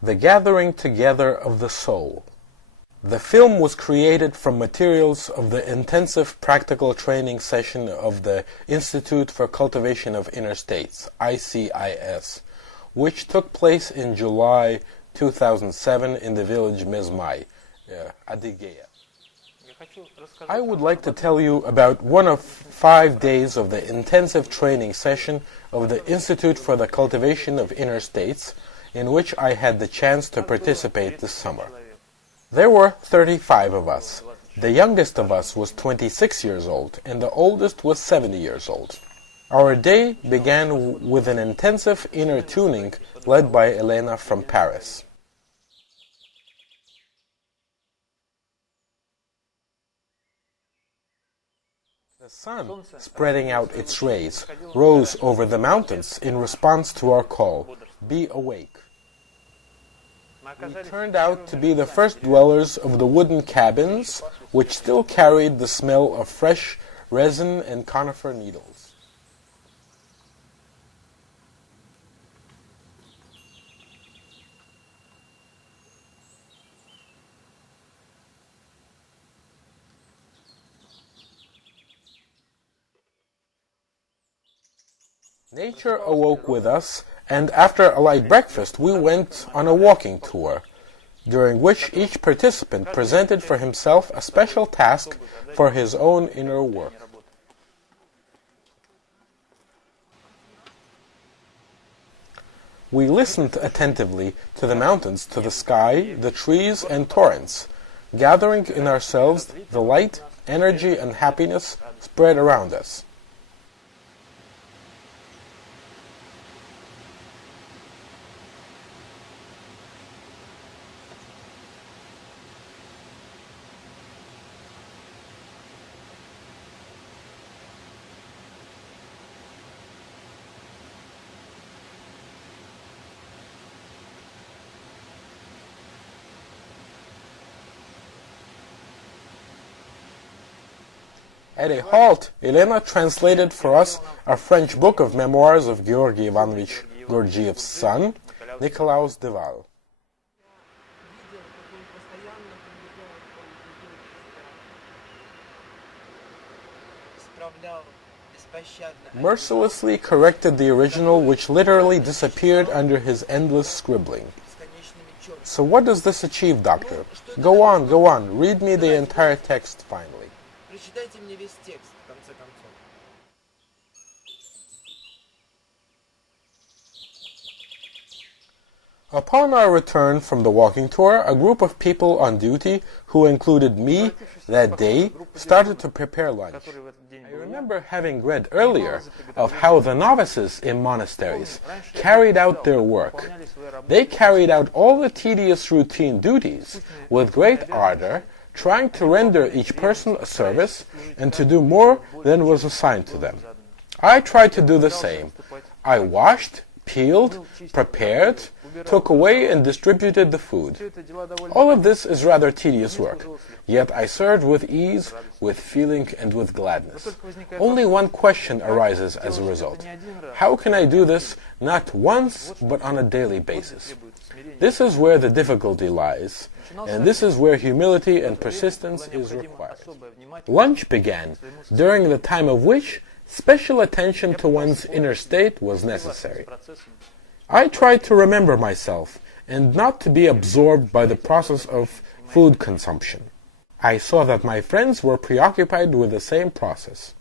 The Gathering Together of the Soul. The film was created from materials of the intensive practical training session of the Institute for Cultivation of Inner States, ICIS, which took place in July 2007 in the village Mezmai, Adygea. I would like to tell you about one of 5 days of the intensive training session of the Institute for the Cultivation of Inner States, in which I had the chance to participate this summer. There were 35 of us. The youngest of us was 26 years old, and the oldest was 70 years old. Our day began with an intensive inner tuning led by Elena from Paris. The sun, spreading out its rays, rose over the mountains in response to our call, "Be awake." We turned out to be the first dwellers of the wooden cabins, which still carried the smell of fresh resin and conifer needles. Nature awoke with us, and after a light breakfast we went on a walking tour, during which each participant presented for himself a special task for his own inner work. We listened attentively to the mountains, to the sky, the trees and torrents, gathering in ourselves the light, energy and happiness spread around us. At a halt, Elena translated for us a French book of memoirs of Georgy Ivanovich Gurdjieff's son, Nicolaus de Waal. Mercilessly corrected the original, which literally disappeared under his endless scribbling. So what does this achieve, doctor? Go on, read me the entire text finally. Upon our return from the walking tour, a group of people on duty, who included me that day, started to prepare lunch. I remember having read earlier of how the novices in monasteries carried out their work. They carried out all the tedious routine duties with great ardor, trying to render each person a service and to do more than was assigned to them. I tried to do the same. I washed, peeled, prepared, took away and distributed the food. All of this is rather tedious work, yet I served with ease, with feeling and with gladness. Only one question arises as a result. How can I do this not once but on a daily basis? This is where the difficulty lies, and this is where humility and persistence is required. Lunch began, during the time of which special attention to one's inner state was necessary. I tried to remember myself and not to be absorbed by the process of food consumption. I saw that my friends were preoccupied with the same process.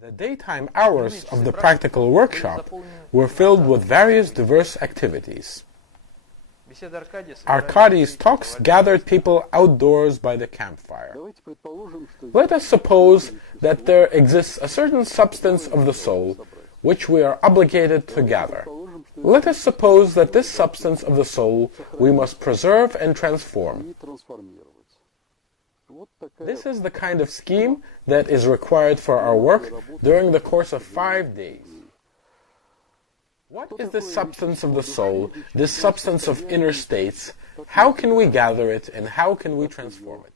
The daytime hours of the practical workshop were filled with various diverse activities. Arkady's talks gathered people outdoors by the campfire. Let us suppose that there exists a certain substance of the soul which we are obligated to gather. Let us suppose that this substance of the soul we must preserve and transform. This is the kind of scheme that is required for our work during the course of 5 days. What is this substance of the soul, this substance of inner states, how can we gather it and how can we transform it?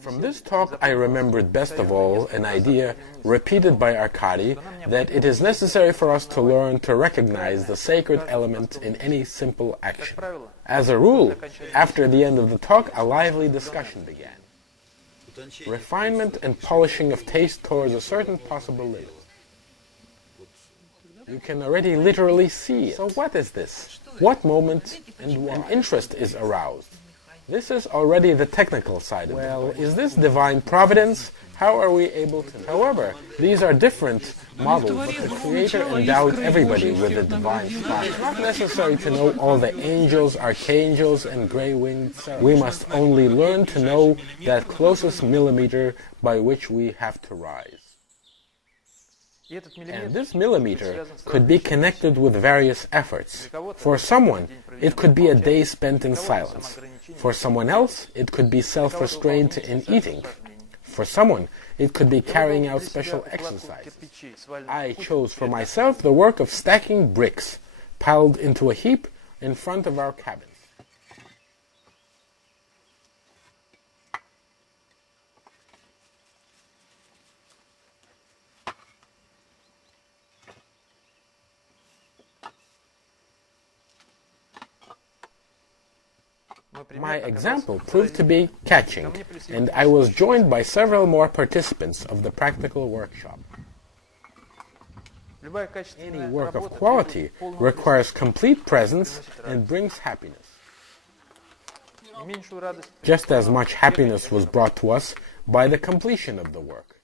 From this talk, I remembered best of all an idea repeated by Arkady that it is necessary for us to learn to recognize the sacred element in any simple action. As a rule, after the end of the talk, a lively discussion began. Refinement and polishing of taste towards a certain possible limit. You can already literally see it. So what is this? What moment and why? An interest is aroused. This is already the technical side of it. Well, is this divine providence? How are we able to know? However, these are different models, but the Creator endowed everybody with a divine spark. It's not necessary to know all the angels, archangels, and gray-winged seraph. We must only learn to know that closest millimeter by which we have to rise. And this millimeter could be connected with various efforts. For someone, it could be a day spent in silence. For someone else, it could be self-restraint in eating. For someone, it could be carrying out special exercises. I chose for myself the work of stacking bricks, piled into a heap in front of our cabins. My example proved to be catching, and I was joined by several more participants of the practical workshop. Any work of quality requires complete presence and brings happiness. Just as much happiness was brought to us by the completion of the work.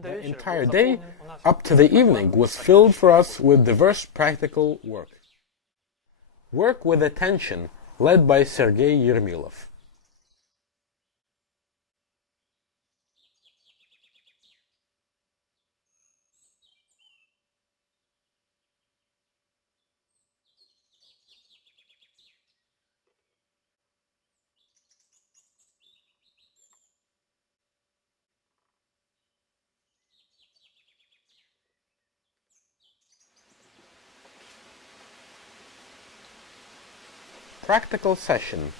The entire day, up to the evening, was filled for us with diverse practical work. Work with attention, led by Sergei Yermilov. Practical session.